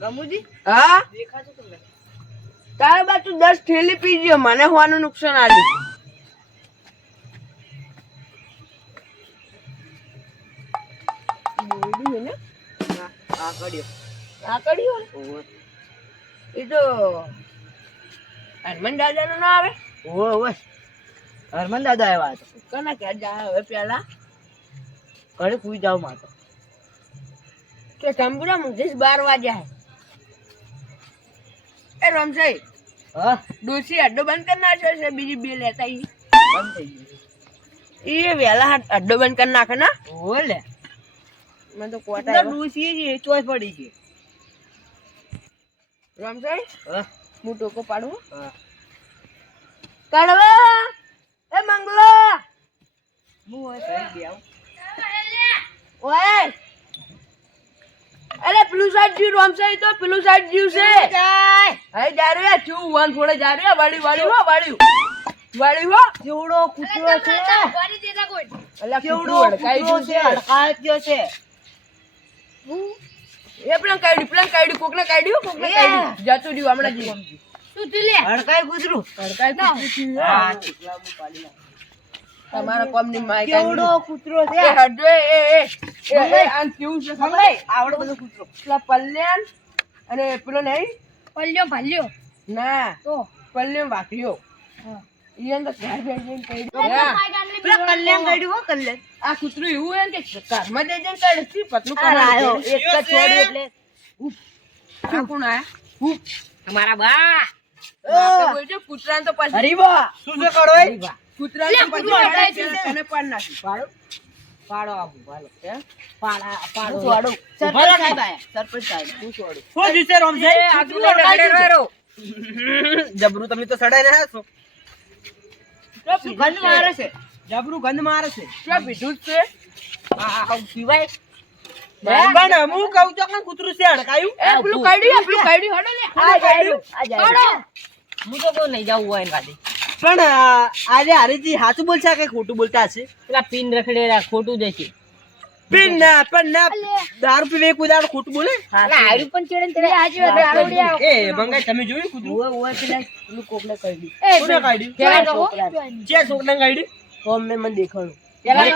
ગમુજી હા દેખાતું તમને તારે બા તું 10 થેલી પીજો મને હોવાનું નુકસાન આલી બોડી હે ને આ કડ્યો આ કડી હો ઓવે એ તો હનુમાન દાદા નો ના આવે ઓવે હરમન દાદા આવ્યા હતા કના કે જાય હવે પેલા ઘરે સુઈ જાવ માં તો કે તંબુરા મુજિસ 12 વાગ્યા હે એ રમસાઈ હા ડોસી અડ્ડો બંધ કરી નાખ્યો છે બીજી બે લેતા ઈ બંધ થઈ ગયું એ વેલા અડ્ડો બંધ કરી નાખે ના ઓવે લે મને તો એટલે કોટા ડૂસી છે ચોય પડી છે રમસાઈ હા હું ટોકો પાડું હા કડવા એ મંગલા હું હવે ઘરે ગયા ઓય અરે પેલું સાઈડ જીવ રમસાઈ તો પેલું સાઈડ જીવ છે હે જા રે છું વન થોડે જા રે વાડી વાડી હો કેવડો કૂતરો છે અલ્યા કેવડો કૂતરો હડકાઈ કૂતરો ગયું છે હડકાઈ ગયો છે એ પેલા કાઢ્યું કોકને કાઢ્યું જતું રહ્યું હમણાં જી હડકાઈ કૂતરું હડકાઈ ગયું. હા તમારા કોમની માય કેવડો કૂતરો છે એ હડો એ આન કેવું છે ખબર આવડો બધો કૂતરો પેલા પલ્યાન અને પેલો નહીં ભાલ્યો ના તો પલ્યો વાકરીઓ હા. ઈયન તો ઘર બેસીને કહી દે. પેલા કલ્યાણ કાઢ્યું હો કલ્યાણ આ કૂતરું એવું હે કે ઘરમાં દે જઈને કાઢે છે પતલું આ લાયો કરવાનું એક જ છોડી એટલે આ કોણ આયા અમારા બા બાપે બોલજો કૂતરાને તો પછી હરીબા શું છે કડવાઈ કૂતરાને તો પછી કૂતરું હડાય છે અને પાડ નાખી પાડો પાડો આબુ ભાલો હે? પાડા પાડો હું છોડું. સરપંચ સાહેબ આયા સરપંચ સાહેબ હું છોડું. શું જીતે રમજાઈ આ કૂતરું રગડે રહ્યો. જબરું તમે તો સડાઈ રહ્યા છો ગંધ મારે છે જબરું ગંધ મારે છે શું પીધું જ છે આ સિવાય પણ હું કહું છું કે કૂતરું છે હડકાયું એ પેલું કાઢ્યું હડો લે આ જાય હું તો કોઈ નહીં જાવું હોય ગાડી પણ આજે હરીજી સાચું બોલશે કે ખોટું બોલતા હશે પેલા પિન રખડેલા ખોટું જશે પિન ના પણ ના દારૂ પીવે કોઈ દારૂ ખોટું બોલે હારું પણ ચેડે ને તે હાજી વાત આરોડિયા એ મંગાઈ તમે જોયું કૂતરું ઓય પેલા પેલું કોકને કાઢ્યું એ કોને કાઢ્યું પેલા તો જે છોકરાને કાઢ્યું કોમ ને મને દેખાડું પેલા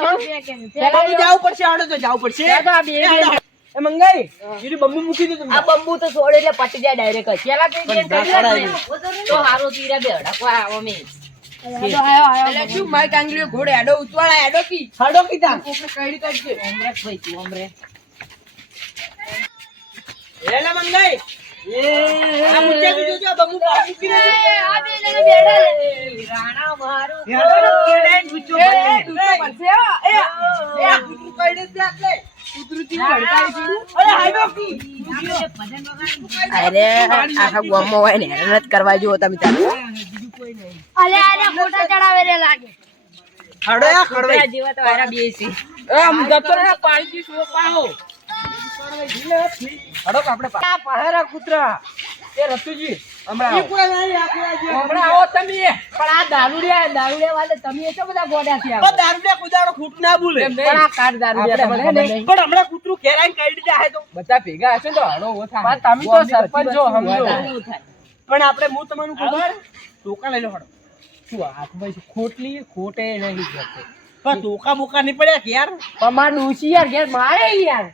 જાવું પડશે આવડે તો જાવું પડશે એ મંગાઈ જીરી બંબુ મૂકી દે તમે આ બંબુ તો છોડે એટલે પટી જાય ડાયરેક્ટ પેલા તો પણ તો હારો તીરા બે હડા આવો મે એટલે શું મારી કાંગલીઓ ઘોડે હેડો ઉતવાળા હેડો કી હાડો કીધા કોકને કાઢી કાઢજે અમરેશ ભાઈ તું અમરે એલા મંગાઈ આ મુચ્ચે કીધું છે બંબુ બહાર મૂકી દે આ બે જણા બેડા રાણા મારું હેડો કેડે ગુચ્ચો એ દૂધો પડશે હો. એ આ કૂતરું કાઢે છે આટલે કૂતરું થી હડકાઈ ગયું અરે હાઈડો કી અરે આખા ગામમાં હોય ને હેરાન જ કરવા જેવો તમે તારે અલે આને ફોટા ચડાવે રે લાગે હાડો આ ખડવાઈ જેવા તો આરા બે છે આમ જતો રહે પાણી થી સો પાહો હાડો આપણે આ પહારા કૂતરા એ રતુજી હમણાં આવો. કોઈ નહીં આખું હમણાં આવો તમે પણ આ દારૂડિયા વાલે તમે એટલા બધા ગોડા થયા પણ દારૂડિયા કુદાડો ખોટું ના બોલે પણ આ કાર દારૂડિયા તમને ખબર નહીં. પણ હમણાં કૂતરું ઘેરાઈને કાઢી જાય તો બધા ભેગા હશે ને તો હળો ઓછા તમે તો સરપંચ છો સમજો પણ આપણે હું તમને ખબર ટોકા લઈ લો હડો શું હાથમાં ખોટલી ખોટે નહીં કરતો પણ ટોકા બોકા નહીં પડ્યા કે યાર પણ માર ડોશી યાર ઘેર મારે યાર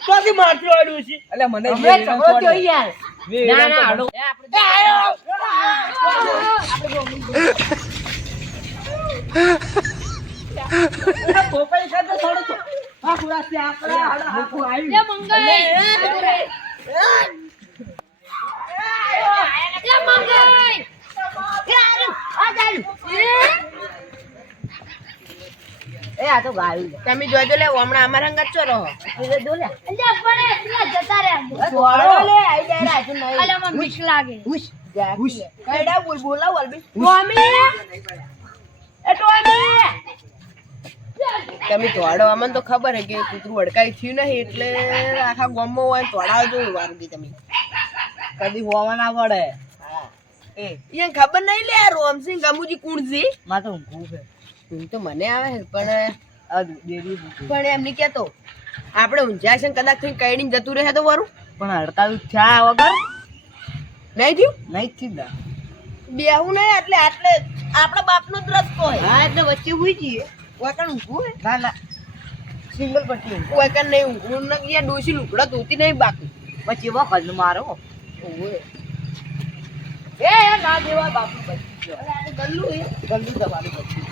તોથી મારતી વાળ્યું છે એટલે મને અમે ઝઘડો થયો યાર ના ના હડો ટોકા એક તો થોડો તો આ ખુરાસી આપણે હાડો લે મંગાઈ લે મંગાઈ આ ચાલુ એ આ તો ગાયું તમે જોજો લે હમણાં અમારા હંગાત છો રહો જો લે અલ્યા પડે પેલા જતા રે છોડો લે આઈ જાય આજુ નહીં અલ્યા મને બીક લાગે હુશ કઈડા બોલાવ અલબી ટોમી એ ટોમી તમે તોડો અમને તો ખબર હે કે કૂતરું હડકાઈ થયું નહીં એટલે આખા ગામમાં હોય તોડાવ જો વારદી તમે કદી હોવા ના પડે એ ઈ ખબર નહીં લે રોમસિંહ ગમુજી કુણજી માં તો ઊંઘું છે હું તો મને આવે છે પણ આ દેવી પણ એમ નહીં કેતો આપણે ઊંઝા છે ને કદાચ કઈ કઈડીને જતું રહે તો વારું પણ હડકાયું ચા વગર નહીં થયું નહીં થયું ના. બેહું નહીં એટલે આટલે આપણા બાપનો જ રસ્તો હોય હા એટલે વચ્ચે ઉઈ જઈએ. ઓયકણ ઊંઘું હે ના ના સિંગલ પટ્ટી ઓયકણ નહીં ઊંઘું ને યાર ડોશી લુગડા ધોતી નહીં બાકી વચ્ચે વખત મારો ઓય એ ના દેવા બાપુ બચી અરે આ તો ગલ્લુ હે ગંદુ તમારી પટ્ટી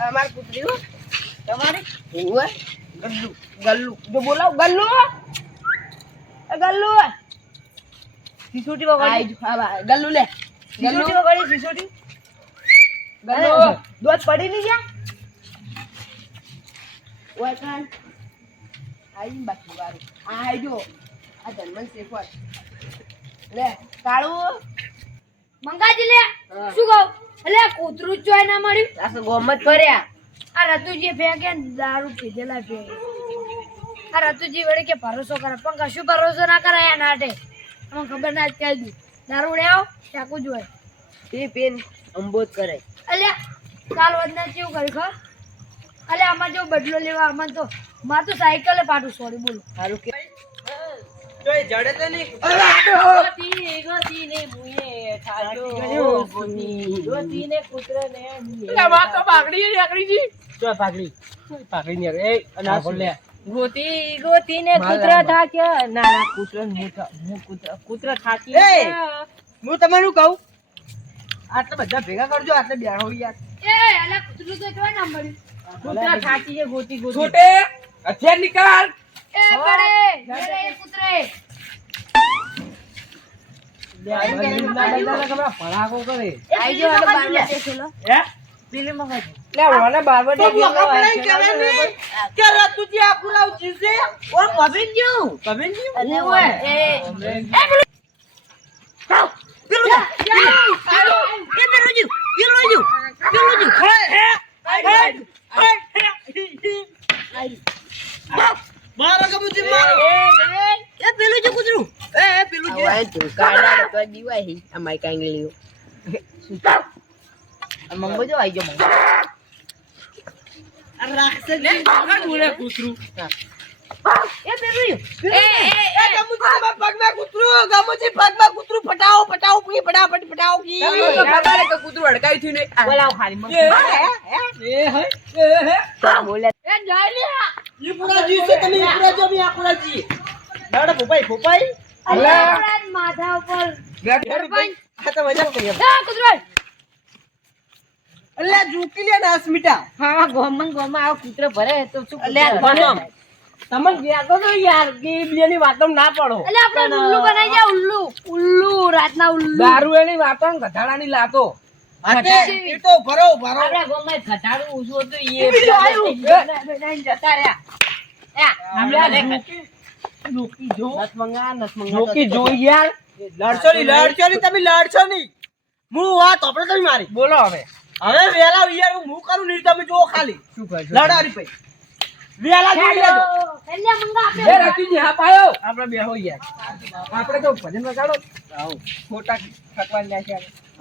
અમાર પુત્રી હો તમારી ઓય ગંદુ ગલ્લુ જો બોલાવ ગલ્લુ એ ગલ્લુ સિસોટી વગાડી આઈ હા બા ગલ્લુ લે ગલ્લુ સિસોટી વગાડી સિસોટી ગલ્લુ અરે, દોત પડી ની ગયા ઓય કાન આઈ બાકી વારું આઈ જો આ જન્મન શેફર લે કાળુ મંગાજી લે શું કહું એટલે કૂતરું જ ચોય ના મળ્યું આ તો ગોમત ફર્યા આ રતુજી ફેંકે ને દારૂ પીધેલા ફેંકે આ રતુજી વડે કે ભરોસો કરે પણ કશું ભરોસો ના કરે એના નાટે મને ખબર ના કહી દઉં દારૂ લેવો ચાકુ જોય તે પેન અંબોધ કરે અલ્યા કાલ વધના કેવું કર્યું ખબર અલ્યા આમાં જો બદલો લેવા આમાં તો માર તો સાયકલે પાટું સોરી બોલો સારું કે તોય જડે તો નહીં ગોતીને મુએ ઠાડો ગોતીને કૂતરને વાત તો પાઘડી નીકળી ચો પાઘડી ની એ અનાસ લે ગોતીને કૂતર થાક્યા ના ના કૂતર હું કૂતર થાકી હું તમને કહું આટલા બધા ભેગા કરજો આટલે બેહો યાર એ અલ્યા કૂતરું તો ચોય ના મળ્યું કૂતર થાકી છે ગોતી ગોતી છોટે હથિયાર નિકાલ એ પડે ઘરે એ કૂતરે ભડાકો કરે આઈ જો આને બારવા દે છોલો હે પેલી મગાઈ લે ઓને બારવા દે કે રતુજી આ પુલાવ ચીસે ઓ પવિન્યું અલે ઓય એ આવાય તું કાડા તો દીવાય હી અમાય કાંઈ લીયો મંગો જો આઈ જો મંગો આ રાખશે ને કાકા બોલે કૂતરું એ પેલું એ ગમુજી પગમાં કૂતરું ફટાવો કી ફટાફટ ફટાવો કી ખબર કે કૂતરું અડકાઈ થયું ને બોલાવ ખાલી મંગો બોલે એ જાય લે ઈ પુરાજી છે તમે ઈ પુરાજો મી આ પુરાજી દાડા ફોપાઈ અલે આપણા માથા ઉપર આ તો મજાક કરી એ કૂતરો અલ્યા જુકી લે નાસ મીઠા હા ગોમન આવ કૂતરો ભરે તો શું અલ્યા ગોમ તમને ગયા તો યાર કે બીની વાતો ના પડો અલે આપણે ઉલ્લુ બનાવી જા ઉલ્લુ રાતના ઉલ્લુ દારૂ એની વાતો ગધાડાની લાતો આતે એ તો ભરો આપડા ગોમમાં ઘટાડું ઉસો તો ઈ જતા રહ્યા જોકી જો જોકી જો યાર લડશો ની તમે લડશો ની હું વાત આપણે તમે મારી બોલો હવે વેલા યાર હું કરું નહીં તમે જો ખાલી શું કરશો લડારી પઈ વેલા જોઈ લેજો એટલે મંગા એ આપણે રતિજી હા પાયો આપણે બેહો યાર આપણે તો ભજન વગાડો આવો મોટા થકવા નાખ્યા